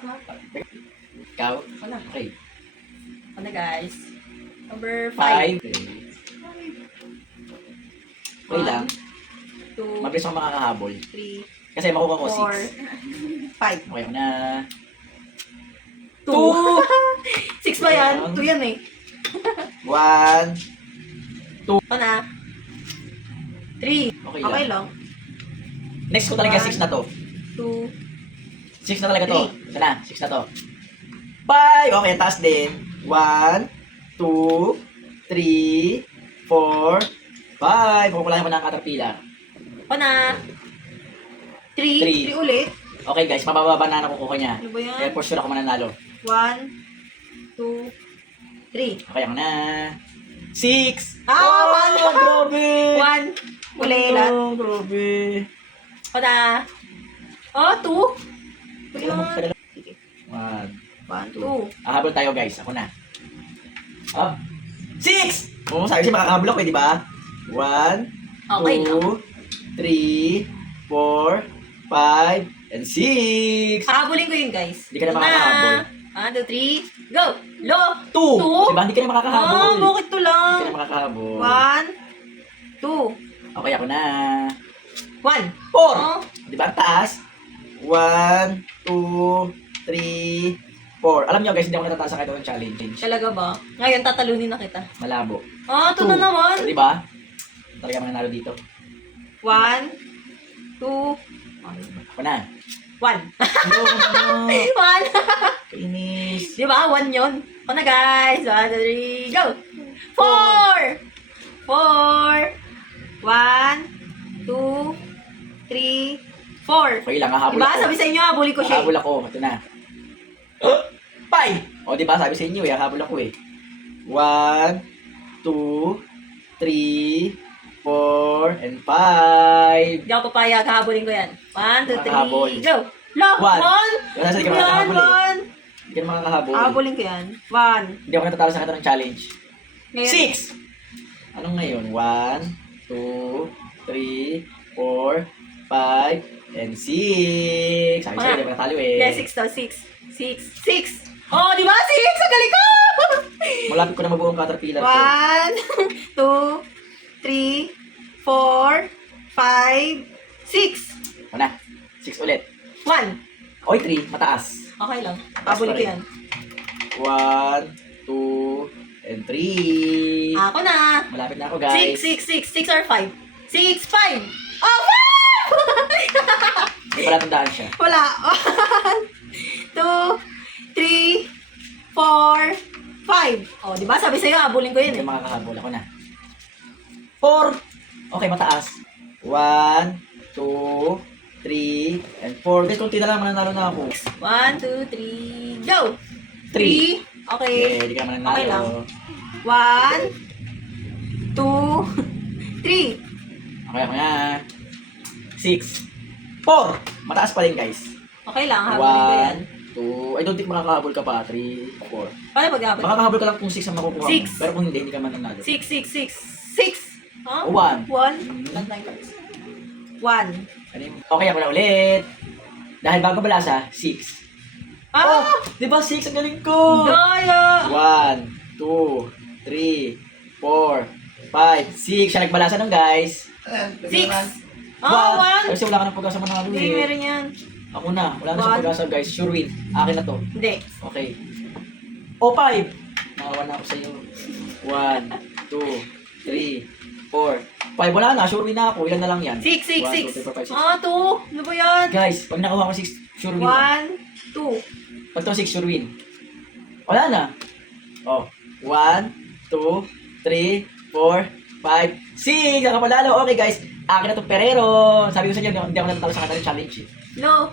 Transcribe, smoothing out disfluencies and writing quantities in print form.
Ikaw? Ano? Okay. Ano guys? Number 5. 5. Okay lang. 2, Mabilis ako makakahabol. 3, Kasi makuha ko 4, 6. 5. Okay ako na. 2. 6 ba yan? 2 yan eh. 1. Ano na? 3. Okay Okay lang. lang. Next ko talaga 6 na to. 2. 6 na talaga to. Ito na, 6 na to. 5! Okay, taas din. 1, 2, 3, 4, 5. Kukulangan ko na ang caterpillar. Ano na? 3. Three. 3 ulit. Okay guys, mabababa na nakukuha niya. Ano ba yan? Kaya for sure ako mananalo. 1, 2, 3. Okay ako na. 6! Ah, Oh, grabe! 1. Ulit. Oh, grabe. Ano na? Oh, 2. 2 yun. 1, 1, 2. Habol tayo guys. Ako na. Up. 6! Oo, sabi siya makakahabol ako eh, di ba? 1, Okay 2, 3, 4, 5, and 6! Hahabulin ko yun guys. Hindi ka na makakahabol. 1, 2, 3, go! Lo! 2! Diba? Hindi ka na makakahabol. Ah, bakit to lang? Hindi ka na makakahabol. 1, 2, Okay, ako na. 1. 4! Oh, Diba? Ang taas. 1, 2, 3, 4. Alam niyo guys, hindi ako natataas sa kahit anong challenge. talaga ba? Ngayon tatalunin na kita. Malabo. Ah, ito na 2. naman. Diba? Talaga mananalo dito. 1, 2, Ako na. 1. Ano? 1. Kainis. Di ba? 1 yun. Ako na guys. 1, 2, 3, go! 4! 4! 1, 2, 3, 4. Okay lang, hahabol Diba? ako. Sabi sa inyo, habulin ko siya. Hahabol ako. Ito na. 5! O, diba? Sabi sa inyo eh. Hahabol ako eh. 1, 2, 3, 4, and 5. Hindi ako papayag. Habulin ko yan. 1, 2, Makakahabol. 3, go! Lo! 1. 1! Kasi hindi ka makakahabol eh. 1! Hindi ka na makakahabol. Habulin ko yan. 1. Hindi ako natatalo sa katong challenge. Ngayon. 6! Anong ngayon? 1, 2, 3, 4, 5, and 6. Sabi sa'yo, hindi ako natalo eh. Yeah, 6 daw. 6. 6. 6! Oh, di ba? 6! Ang galing ko! Malapit ko na mabuo ang caterpillar ko. 1, 2, 3, 4, 5, 6. Ano na? 6 ulit. 1. Oy, 3. Mataas. Okay lang. Habulin ko yan. 1, 2, and 3. Ako na. Malapit na ako, guys. 6 or 5? 6, 5. Oh, 5! Hindi pala tandaan siya. Wala. 1, 2, 3, 4, 5. Oh, di ba? Sabi sa'yo, habulin ko yan Hindi eh. makakahabol. Ako na. 4. Okay, mataas. 1, 2, 3, and 4. Guys, kunti na lang, mananalo na ako. 1, 2, 3, go! 3. 3. Okay. Hindi ka mananalo. Okay lang. 1, 2, 3. Okay, ako na. 6. 4. Mataas pa rin, guys. Okay lang, habulin ko yan. 1, 2. I don't think makakahabol ka pa. 3, 4. Paano pag-habol? Makakahabol ka lang kung 6 ang makukuha mo. 6. Pero kung hindi ka mananalo. 6, 6, 6. 6! Huh? 1. 1? 1. Ano yung... Okay, ako na ulit. Dahil bago balasa, 6. Ah! Oh! Di ba 6? Ang galing ko! Gaya! 1, 2, 3, 4, 5, 6. Siya nagbalasa nun, guys. 6! Ah, 1! Kasi wala ka ng pag-asa manalo Hindi, eh. meron yan. Ako na. Wala na sa One. pag-asa, guys. Sure win. Akin na to. Hindi. Okay. O, 5. Nakawa na ako sa'yo. 1, 2, 3, 4, 5. Wala na. Sure win na ako. Ilan na lang yan? 6, 6, 1, 2, 3, 4, 5, 6. 6. Ah, 2. Ano ba yan? Guys, pag nakuha ko 6, sure win na. 1, 2. Pag to 6, sure win. Wala na. Oh. 1, 2, 3, 4, 5, 6. Nakapanalo. Okay, guys. Akin na to Perero. Sabi ko sa inyo, hindi ako natatalo sa kanilang challenge. No.